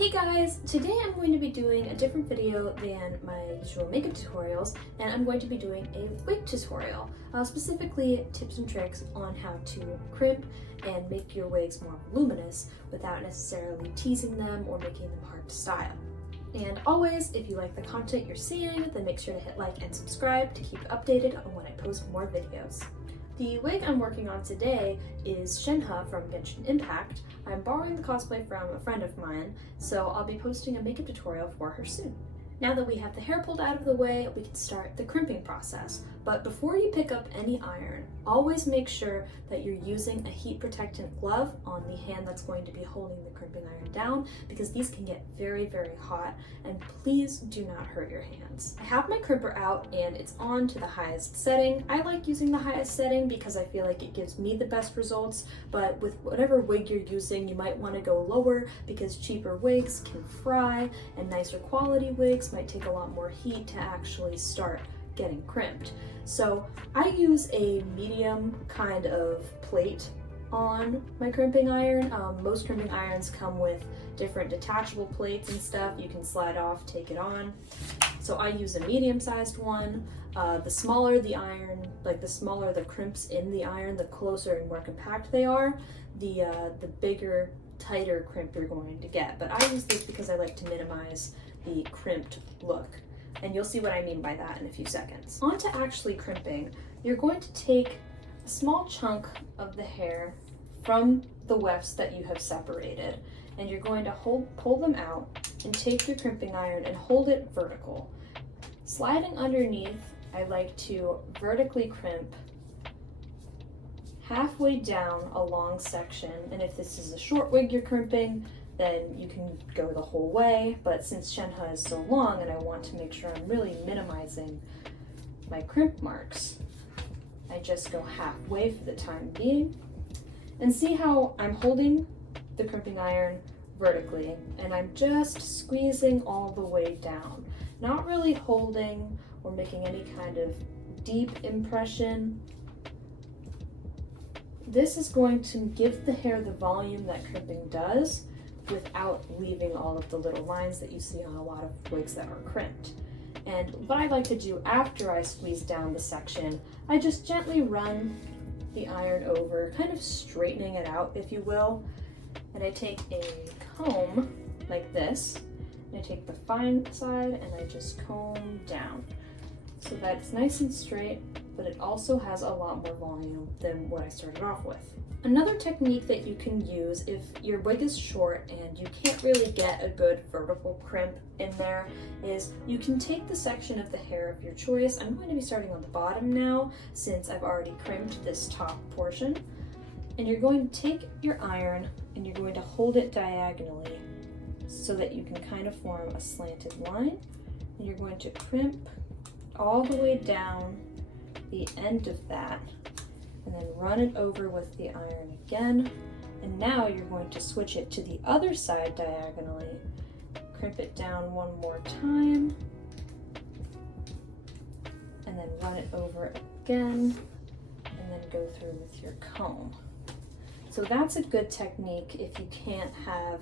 Hey guys! Today I'm going to be doing a different video than my usual makeup tutorials, and I'm going to be doing a wig tutorial, specifically tips and tricks on how to crimp and make your wigs more voluminous without necessarily teasing them or making them hard to style. And always, if you like the content you're seeing, then make sure to hit like and subscribe to keep updated on when I post more videos. The wig I'm working on today is 𝙎𝙤𝙘𝙞𝙖 from Genshin Impact. I'm borrowing the cosplay from a friend of mine, so I'll be posting a makeup tutorial for her soon. Now that we have the hair pulled out of the way, we can start the crimping process. But before you pick up any iron, always make sure that you're using a heat protectant glove on the hand that's going to be holding the crimping iron down, because these can get very, very hot, and please do not hurt your hands. I have my crimper out and it's on to the highest setting. I like using the highest setting because I feel like it gives me the best results, but with whatever wig you're using, you might want to go lower because cheaper wigs can fry and nicer quality wigs might take a lot more heat to actually start getting crimped. So I use a medium kind of plate on my crimping iron. Most crimping irons come with different detachable plates and stuff. You can slide off, take it on. So I use a medium-sized one. The smaller the iron, like the smaller the crimps in the iron, the closer and more compact they are, the bigger, tighter crimp you're going to get. But I use this because I like to minimize the crimped look. And you'll see what I mean by that in a few seconds. On to actually crimping, you're going to take a small chunk of the hair from the wefts that you have separated, and you're going to pull them out and take your crimping iron and hold it vertical. Sliding underneath, I like to vertically crimp halfway down a long section, and if this is a short wig you're crimping, then you can go the whole way, but since 𝙎𝙤𝙘𝙞𝙖 is so long and I want to make sure I'm really minimizing my crimp marks, I just go halfway for the time being. And see how I'm holding the crimping iron vertically and I'm just squeezing all the way down, not really holding or making any kind of deep impression. This is going to give the hair the volume that crimping does without leaving all of the little lines that you see on a lot of wigs that are crimped. And what I like to do after I squeeze down the section, I just gently run the iron over, kind of straightening it out, if you will. And I take a comb like this, and I take the fine side and I just comb down so that it's nice and straight, but it also has a lot more volume than what I started off with. Another technique that you can use if your wig is short and you can't really get a good vertical crimp in there is you can take the section of the hair of your choice. I'm going to be starting on the bottom now since I've already crimped this top portion. And you're going to take your iron and you're going to hold it diagonally so that you can kind of form a slanted line. And you're going to crimp all the way down the end of that, and then run it over with the iron again. And now you're going to switch it to the other side diagonally, crimp it down one more time, and then run it over again, and then go through with your comb. So that's a good technique if you can't have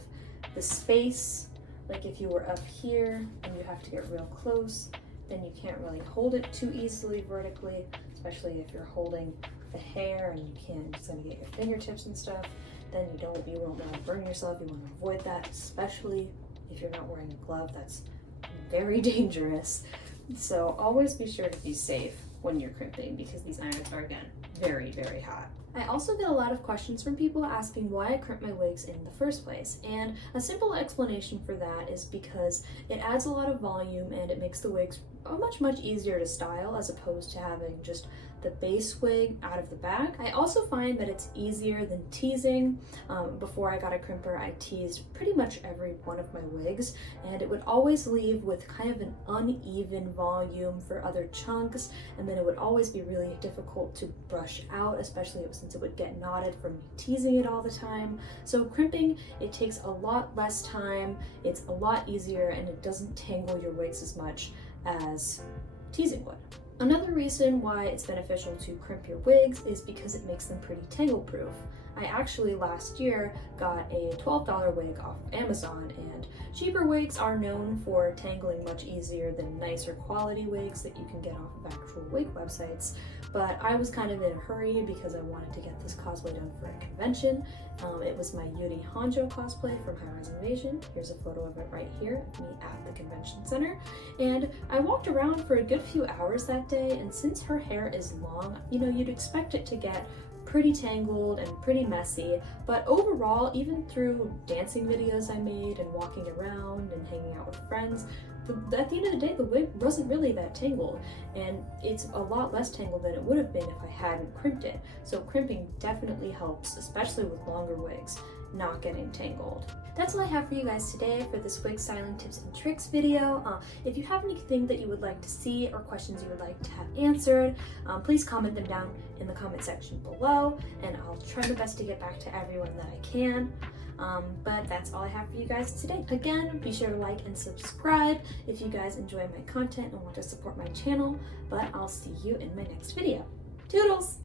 the space, like if you were up here and you have to get real close, then you can't really hold it too easily vertically, especially if you're holding the hair and you can't, it's gonna get your fingertips and stuff, then you won't want to burn yourself. You want to avoid that, especially if you're not wearing a glove. That's very dangerous. So always be sure to be safe when you're crimping because these irons are, again, very, very hot. I also get a lot of questions from people asking why I crimp my wigs in the first place, and a simple explanation for that is because it adds a lot of volume and it makes the wigs much easier to style as opposed to having just the base wig out of the bag. I also find that it's easier than teasing. Before I got a crimper, I teased pretty much every one of my wigs, and it would always leave with kind of an uneven volume for other chunks, and then it would always be really difficult to brush out, especially since it would get knotted from me teasing it all the time. So crimping, it takes a lot less time, it's a lot easier, and it doesn't tangle your wigs as much as teasing would. Another reason why it's beneficial to crimp your wigs is because it makes them pretty tangle proof. I actually last year got a $12 wig off of Amazon, and Cheaper wigs are known for tangling much easier than nicer quality wigs that you can get off of actual wig websites, but I was kind of in a hurry because I wanted to get this cosplay done for a convention. It was my 𝙎𝙤𝙘𝙞𝙖𝙡 cosplay from High Rise Invasion. Here's a photo of it right here of me at the convention center. And I walked around for a good few hours that day, and since her hair is long, you know, you'd expect it to get pretty tangled and pretty messy, but overall, even through dancing videos I made and walking around and hanging out with friends, at the end of the day, the wig wasn't really that tangled, and it's a lot less tangled than it would have been if I hadn't crimped it. So crimping definitely helps, especially with longer wigs, not getting tangled. That's all I have for you guys today for this wig styling tips and tricks video. If you have anything that you would like to see or questions you would like to have answered, please comment them down in the comment section below, and I'll try my best to get back to everyone that I can. But that's all I have for you guys today. Again, be sure to like and subscribe if you guys enjoy my content and want to support my channel, but I'll see you in my next video. Toodles!